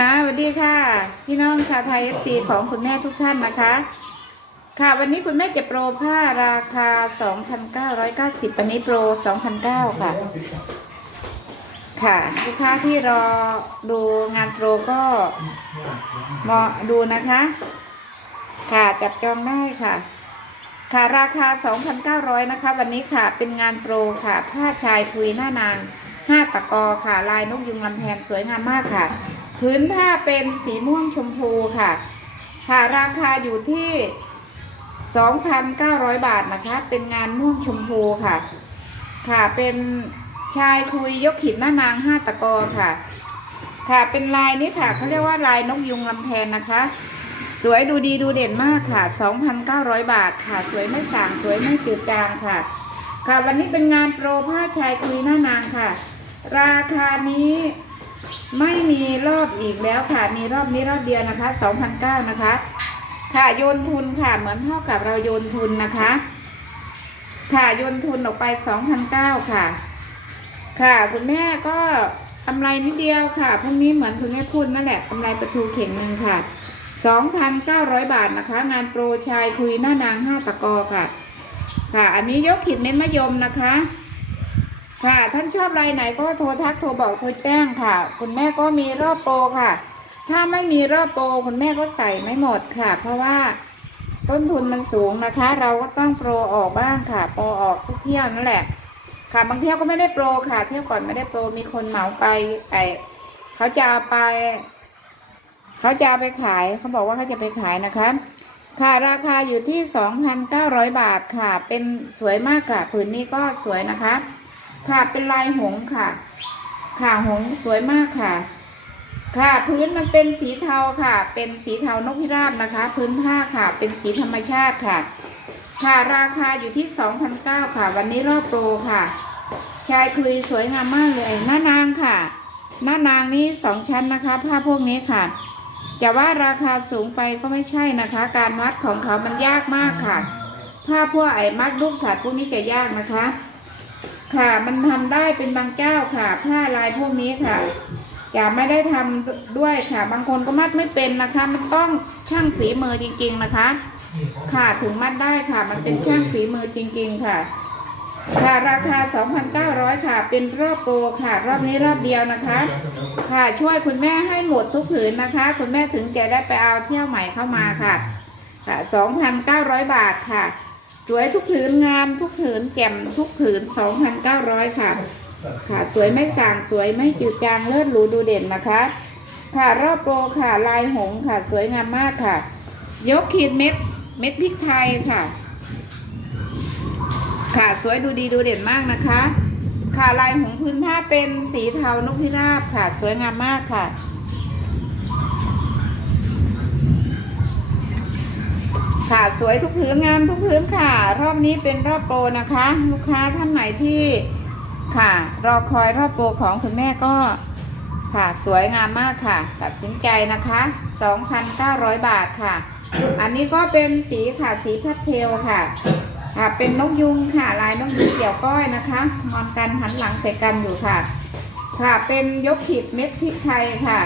ค่ะสวัสดีค่ะ พี่น้องชาวไทย FC ของคุณแม่ทุกท่านนะคะ ค่ะวันนี้คุณแม่จะโปรผ้าราคา 2,990วันนี้โปร 2,900 ค่ะ ค่ะลูกค้าที่รอดูงานโปรก็มาดูนะคะ ค่ะจับจองได้ค่ะ ค่ะราคา 2,900 นะคะ วันนี้ค่ะเป็นงานโปรค่ะ ผ้าชายคุยหน้านาง 5 ตะกอค่ะ ลายนกยุงลำแพนสวยงามมากค่ะ พื้นผ้าเป็นสีม่วงชมพูค่ะ ค่ะราคาอยู่ที่ 2,900 บาทนะคะ เป็นงานม่วงชมพูค่ะ ค่ะเป็นชายคุยยกหินหน้านางห้าตะกอค่ะ ค่ะเป็นลายนี้ค่ะเขาเรียกว่าลายนกยุงลำแพนนะคะ สวยดูดีดูเด่นมากค่ะ 2,900 บาทค่ะ สวยไม่สางสวยไม่จืดจางค่ะ ค่ะวันนี้เป็นงานโปรผ้าชายคุยหน้านางค่ะ ราคานี้ ไม่มีรอบอีกแล้วค่ะ มีรอบนี้รอบเดียวนะคะ2,900นะคะ ค่ะโยนทุนค่ะ เหมือนเท่ากับเราโยนทุนนะคะ ค่ะโยนทุนออกไป2,900ค่ะ ค่ะคุณแม่ก็กำไรนิดเดียวค่ะพรุ่งนี้เหมือนคุณแม่พูดนั่นแหละกำไรประตูเข่งหนึ่งค่ะ2,900 บาทนะคะ งานโปรชายคุยหน้านางห้าตะกอค่ะ ค่ะ อันนี้ยกขีดเม็ดมะยมนะคะ ค่ะ ท่านชอบลายไหนก็โทรทักโทรบอกโทรแจ้งค่ะ คุณแม่ก็มีรอบโปรค่ะ ถ้าไม่มีรอบโปรคุณแม่ก็ใส่ไม่หมดค่ะ เพราะว่าต้นทุนมันสูงนะคะ เราก็ต้องโปรออกบ้างค่ะ โปรออกทุกเที่ยวนั่นแหละ ค่ะบางเที่ยวก็ไม่ได้โปรค่ะ เที่ยวก่อนไม่ได้โปรมีคนเหมาไปไอเขาจะเอาไปเขาจะเอาไปขายเขาบอกว่าเขาจะไปขายนะคะค่ะราคาอยู่ที่ 2,900 บาทค่ะ เป็นสวยมากค่ะผืนนี้ก็สวยนะคะ ค่ะเป็นลายหงค่ะ ค่ะหงสวยมากค่ะ ค่ะพื้นมันเป็นสีเทาค่ะ เป็นสีเทานกพิราบนะคะ พื้นผ้าค่ะ เป็นสีธรรมชาติค่ะ ค่ะราคาอยู่ที่2,009ค่ะ วันนี้รอบโปรค่ะ ชายคลุยสวยงามมากเลยหน้านางค่ะหน้านางนี้สองชั้นนะคะ ผ้าพวกนี้ค่ะ จะว่าราคาสูงไปก็ไม่ใช่นะคะ การวัดของเขามันยากมากค่ะ ผ้าพวกไอ้มัดรูปสัตว์พวกนี้จะยากนะคะ ค่ะมันทำได้เป็นบางเจ้าค่ะ ผ้าลายพวกนี้ค่ะจะไม่ได้ทำด้วยค่ะ บางคนก็มัดไม่เป็นนะคะ มันต้องช่างฝีมือจริง ๆนะคะ ค่ะถึงมัดได้ค่ะ มันเป็นช่างฝีมือจริง ๆค่ะ ค่ะราคา 2,900 ค่ะ เป็นรอบโปรค่ะ รอบนี้รอบเดียวนะคะ ค่ะช่วยคุณแม่ให้หมดทุกผืนนะคะ คุณแม่ถึงจะได้ไปเอาเที่ยวใหม่เข้ามาค่ะค่ะ2,900 บาทค่ะ สวยทุกผืนงามทุกผืนแจ่มทุกผืน2,900ค่ะ ค่ะสวยไม่สางสวยไม่จืดจางเลิศหรูดูเด่นนะคะ ค่ะรอบโปรค่ะลายหงค่ะ สวยงามมากค่ะ ยกขีดเม็ดเม็ดพริกไทยค่ะ ค่ะสวยดูดีดูเด่นมากนะคะ ค่ะลายหงพื้นผ้าเป็นสีเทานกพิราบค่ะ สวยงามมากค่ะ ค่ะสวยทุกพื้นงามทุกพื้นค่ะ รอบนี้เป็นรอบโปรนะคะ ลูกค้าท่านไหนที่ค่ะ รอคอยรอบโปรของคุณแม่ก็ค่ะสวยงามมากค่ะ ตัดสินใจนะคะ 2,900 บาทค่ะ อันนี้ก็เป็นสีค่ะสีพัดเทลค่ะค่ะเป็นนกยุงค่ะ ลายนกยุงเกี่ยวก้อยนะคะนอนกันหันหลังใส่กันอยู่ค่ะ ค่ะเป็นยกขีดเม็ดพริกไทยค่ะ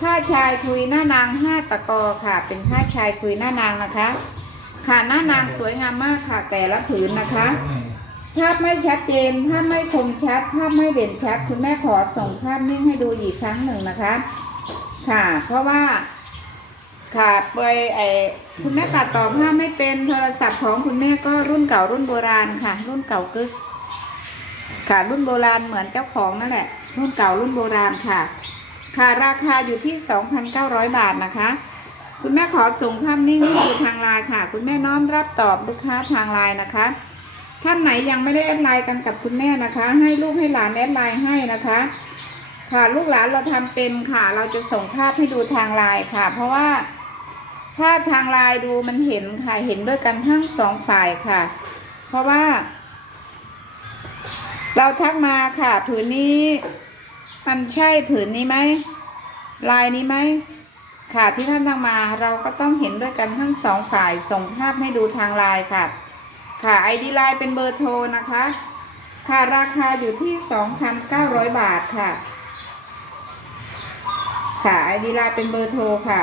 ผ้าชายคุยหน้านางห้าตะกอค่ะ เป็นผ้าชายคุยหน้านางนะคะ ค่ะหน้านางสวยงามมากค่ะ แต่ละผืนนะคะภาพไม่ชัดเจนภาพไม่คมชัดภาพไม่เด่นชัด คุณแม่ขอส่งภาพนิ่งให้ดูอีกครั้งหนึ่งนะคะ ค่ะ เพราะว่า ค่ะไปไอคุณแม่ตัดต่อภาพไม่เป็นโทรศัพท์ของคุณแม่ก็รุ่นเก่ารุ่นโบราณค่ะ รุ่นเก่ากึกค่ะรุ่นโบราณเหมือนเจ้าของนั่นแหละ รุ่นเก่ารุ่นโบราณค่ะ ค่ะราคาอยู่ที่ 2,900 บาทนะคะ คุณแม่ขอส่งภาพนิ่งให้ดูทางไลน์ค่ะ คุณแม่น้อมรับตอบลูกค้าทางไลน์นะคะ ท่านไหนยังไม่ได้แอดไลน์กันกับคุณแม่นะคะ ให้ลูกให้หลานแอดไลน์ให้นะคะ ค่ะลูกหลานเราทำเป็นค่ะ เราจะส่งภาพให้ดูทางไลน์ค่ะ เพราะว่าภาพทางไลน์ดูมันเห็นค่ะเห็นด้วยกันทั้งสองฝ่ายค่ะ เพราะว่า เราทักมาค่ะ ผืนนี้ มันใช่ผืนนี้ไหมลายนี้ไหม ค่ะที่ท่านทักมาเราก็ต้องเห็นด้วยกันทั้งสองฝ่ายส่งภาพให้ดูทางไลน์ค่ะ ค่ะไอดีไลน์เป็นเบอร์โทรนะคะ ค่ะราคาอยู่ที่ 2,900 บาทค่ะ ค่ะไอดีไลน์เป็นเบอร์โทรค่ะ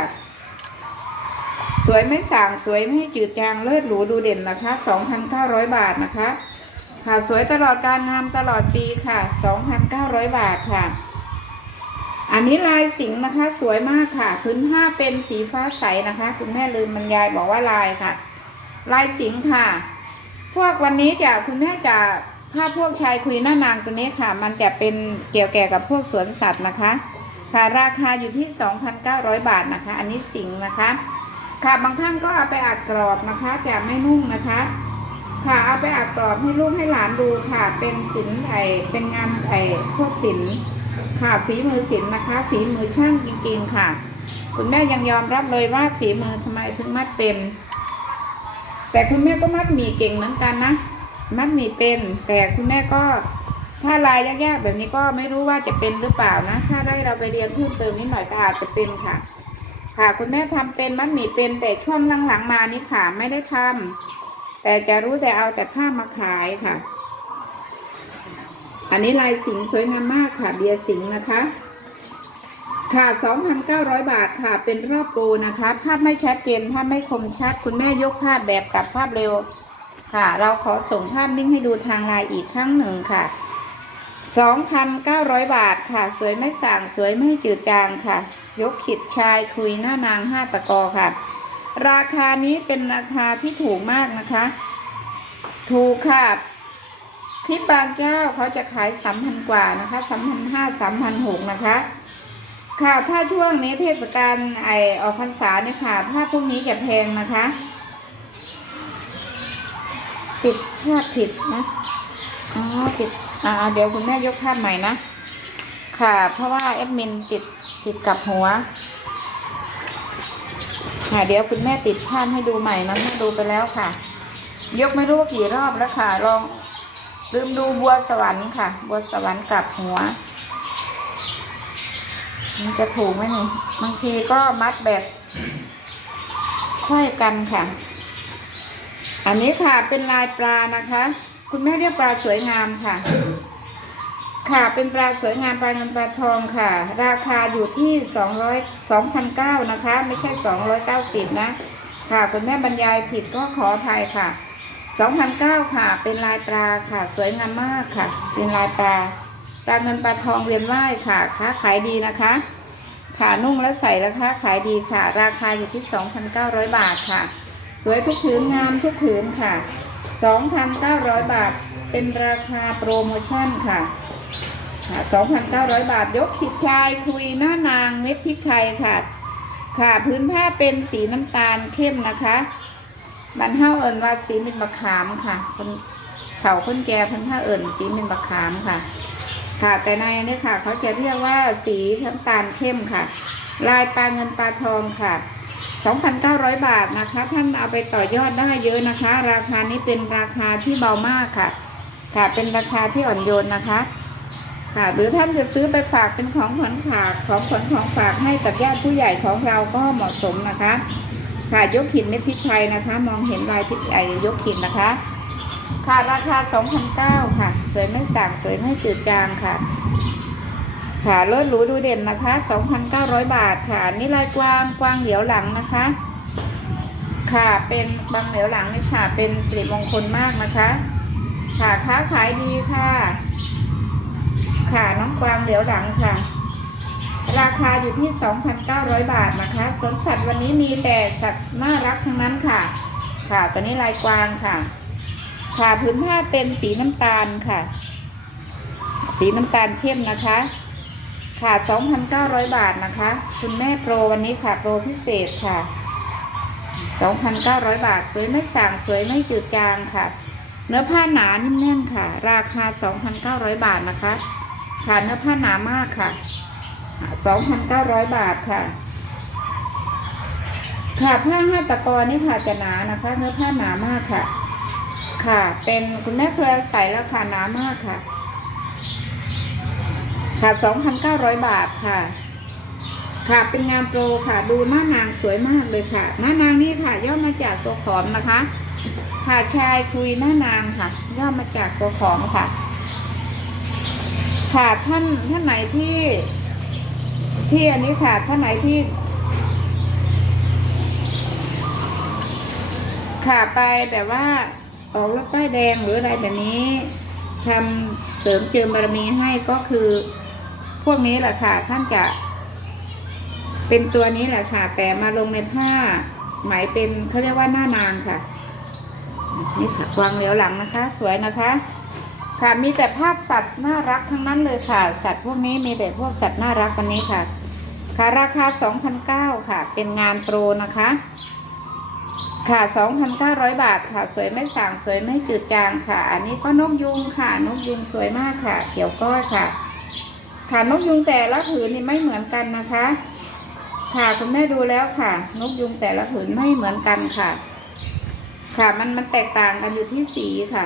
สวยไม่สั่งสวยไม่จืดจางเลิศหรูดูเด่นนะคะ 2,900 บาทนะคะ ค่ะสวยตลอดการงามตลอดปีค่ะ 2,900 บาทค่ะ อันนี้ลายสิงห์นะคะสวยมากค่ะ พื้นผ้าเป็นสีฟ้าใสนะคะ คุณแม่ลืมบรรยายบอกว่าลายค่ะ ลายสิงห์ค่ะ พวกวันนี้จะคุณแม่จะผ้าพวกชายคุยหน้านางตัวนี้ค่ะ มันจะเป็นเกี่ยวแก่กับพวกสวนสัตว์นะคะ ค่ะราคาอยู่ที่ 2,900 บาทนะคะ อันนี้สิงห์นะคะ ค่ะบางท่านก็เอาไปอัดกรอบนะคะจะไม่นุ่งนะคะ ค่ะเอาไปอัดกรอบให้ลูกให้หลานดูค่ะ เป็นศิลป์ไอเป็นงานไอพวกศิลป์ ค่ะฝีมือศิลป์นะคะ ฝีมือช่างจริงๆค่ะ คุณแม่ยังยอมรับเลยว่าฝีมือทำไมถึงมัดเป็น แต่คุณแม่ก็มัดหมี่เก่งเหมือนกันนะ มัดหมี่เป็น แต่คุณแม่ก็ถ้าลายยากๆแบบนี้ก็ไม่รู้ว่าจะเป็นหรือเปล่านะ ถ้าได้เราไปเรียนเพิ่มเติมนิดหน่อยก็อาจจะเป็นค่ะ ค่ะคุณแม่ทำเป็นมัดหมี่เป็น แต่ช่วงหลังๆมานี่ค่ะไม่ได้ทำแต่จะรู้แต่เอาแต่ผ้ามาขายค่ะ อันนี้ลายสิงสวยงามมากค่ะเบียร์สิงนะคะ ค่ะ 2,900 บาทค่ะ เป็นรอบโปรนะคะ ภาพไม่ชัดเจน ภาพไม่คมชัด คุณแม่ยกภาพแบบกับภาพเร็ว ค่ะ เราขอส่งภาพนิ่งให้ดูทางไลน์อีกครั้งหนึ่งค่ะ 2,900 บาทค่ะ สวยไม่สั่งสวยไม่จืดจางค่ะ ยกขิดชายคุยหน้านางห้าตะกอค่ะ ราคานี้เป็นราคาที่ถูกมากนะคะ ถูกค่ะ คลิปบางเจ้าเขาจะขายสามพันกว่านะคะสามพันห้าสามพันหกนะคะ ค่ะถ้าช่วงนี้เทศกาลไอออกพรรษาเนี่ยค่ะผ้าพวกนี้จะแพงนะคะติดภาพผิดนะอ๋อติดอ่าเดี๋ยวคุณแม่ยกภาพใหม่นะค่ะ เพราะว่าแอดมินติดติดกับหัวค่ะเดี๋ยวคุณแม่ติดภาพให้ดูใหม่นะแม่ดูไปแล้วค่ะ ยกไม่รู้กี่รอบแล้วค่ะลอง ลืมดูบัวสวรรค์ค่ะ บัวสวรรค์กลับหัว มันจะถูกไหมนี่บางทีก็มัดแบบค่อยกันค่ะ อันนี้ค่ะเป็นลายปลานะคะ คุณแม่เรียกปลาสวยงามค่ะ ค่ะเป็นปลาสวยงามปลาเงินปลาทองค่ะ ราคาอยู่ที่สองร้อยสองพันเก้านะคะ ไม่ใช่สองร้อยเก้าสิบนะ ค่ะคุณแม่บรรยายผิดก็ขออภัยค่ะ สองพันเก้าค่ะ เป็นลายปลาค่ะ สวยงามมากค่ะ เป็นลายปลาปลาเงินปลาทองเวียนว่ายค่ะ ค้าขายดีนะคะ ค่ะนุ่งแล้วใส่แล้วค่ะขายดีค่ะ ราคาอยู่ที่ 2,900 บาทค่ะ สวยทุกผืนงามทุกผืนค่ะ 2,900 บาท เป็นราคาโปรโมชั่นค่ะค่ะ2,900 บาท ยกขิดชายคุยหน้านางเม็ดพริกไทยค่ะ ค่ะ พื้นผ้าเป็นสีน้ำตาลเข้มนะคะ มันเท่าเอิญว่าสีมินมะขามค่ะคนเถาคนแก่พันผ้าเอิญสีมินมะขามค่ะ ค่ะแต่ในนี้ค่ะ เขาจะเรียกว่าสีน้ำตาลเข้มค่ะ ลายปลาเงินปลาทองค่ะ 2,900 บาทนะคะ ท่านเอาไปต่อยอดได้เยอะนะคะ ราคานี้เป็นราคาที่เบามากค่ะ ค่ะเป็นราคาที่อ่อนโยนนะคะค่ะหรือท่านจะซื้อไปฝากเป็นของขวัญฝากของขวัญของฝากให้กับญาติผู้ใหญ่ของเราก็เหมาะสมนะคะ ค่ะยกหินเม็ดพริกไทยนะคะ มองเห็นลายพริกไอยกหินนะคะ ค่ะราคา2,009ค่ะ สวยไม่สั่งสวยไม่จืดจางค่ะ ค่ะเลิศหรูดูเด่นนะคะ2,900 บาทค่ะนี่ลายกวางกวางเหลียวหลังนะคะ ค่ะเป็นบางเหลียวหลังนี่ค่ะ เป็นสิริมงคลมากนะคะ ค่ะค้าขายดีค่ะ ค่ะน้องกวางเหลียวหลังค่ะ ราคาอยู่ที่ 2,900 บาทนะคะสวนสัตว์วันนี้มีแต่สัตว์น่ารักทั้งนั้นค่ะ ค่ะตัวนี้ลายกวางค่ะ ค่ะพื้นผ้าเป็นสีน้ำตาลค่ะ สีน้ำตาลเข้มนะคะ ค่ะ 2,900 บาทนะคะ คุณแม่โปรวันนี้ค่ะ โปรพิเศษค่ะ 2,900 บาท สวยไม่สั่งสวยไม่จืดจางค่ะ เนื้อผ้าหนานิ่มแน่นค่ะ ราคา 2,900 บาทนะคะ ค่ะเนื้อผ้าหนามากค่ะ 2,900 บาทค่ะ ค่ะผ้าห้าตะกอนี่ค่ะจะหนานะคะเนื้อผ้าหนามากค่ะ ค่ะ เป็นคุณแม่เคยใส่แล้วค่ะหนามากค่ะ ค่ะ 2,900 บาทค่ะค่ะเป็นงานโปรค่ะดูหน้านางสวยมากเลยค่ะหน้านางนี่ค่ะ ย่อมาจากตัวขอมนะคะ ค่ะชายคุยหน้านางค่ะ ย่อมาจากตัวขอมค่ะ ค่ะท่านท่านไหนที่ ที่อันนี้ค่ะถ้าไหนที่ขาไปแบบว่าออกรถป้ายแดงหรืออะไรแบบนี้ทำเสริมเจิมบารมีให้ก็คือ พวกนี้แหละค่ะท่านจะ เป็นตัวนี้แหละค่ะ แต่มาลงในผ้าไหมเป็นเขาเรียกว่าหน้านางค่ะ นี่ค่ะวางเหลียวหลังนะคะ สวยนะคะ ค่ะมีแต่ภาพสัตว์น่ารักทั้งนั้นเลยค่ะ สัตว์พวกนี้มีแต่พวกสัตว์น่ารักวันนี้ค่ะ ค่ะราคา2,009ค่ะ เป็นงานโปรนะคะ ค่ะ 2,900 บาทค่ะ สวยไม่ส่างสวยไม่จืดจางค่ะ อันนี้ก็นกยุงค่ะ นกยุงสวยมากค่ะ เกี่ยวก้อยค่ะ ค่ะนกยุงแต่ละผืนนี่ไม่เหมือนกันนะคะ ค่ะคุณแม่ดูแล้วค่ะ นกยุงแต่ละผืนไม่เหมือนกันค่ะ ค่ะมันมันแตกต่างกันอยู่ที่สีค่ะ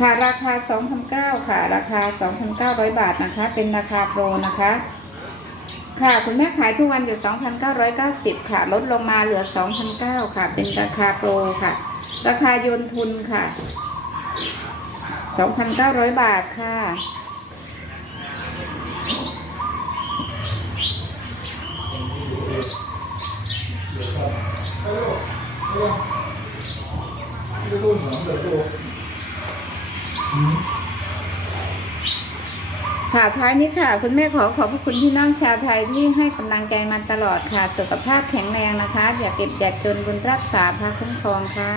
ค่ะราคา2,900ค่ะ ราคา 2,900 บาทนะคะ เป็นราคาโปรนะคะ ค่ะคุณแม่ขายทุกวันอยู่ 2,990 ค่ะ ลดลงมาเหลือ 2,900 ค่ะ เป็นราคาโปรค่ะ ราคาโยนทุนค่ะ 2,900 บาทค่ะ ค่ะท้ายนี้ค่ะ คุณแม่ขอขอบพระคุณพี่น้องชาวไทยที่ให้กำลังใจมาตลอดค่ะ สุขภาพแข็งแรงนะคะ อย่าเก็บอย่าจนบุญรักษาพระคุ้มครองค่ะ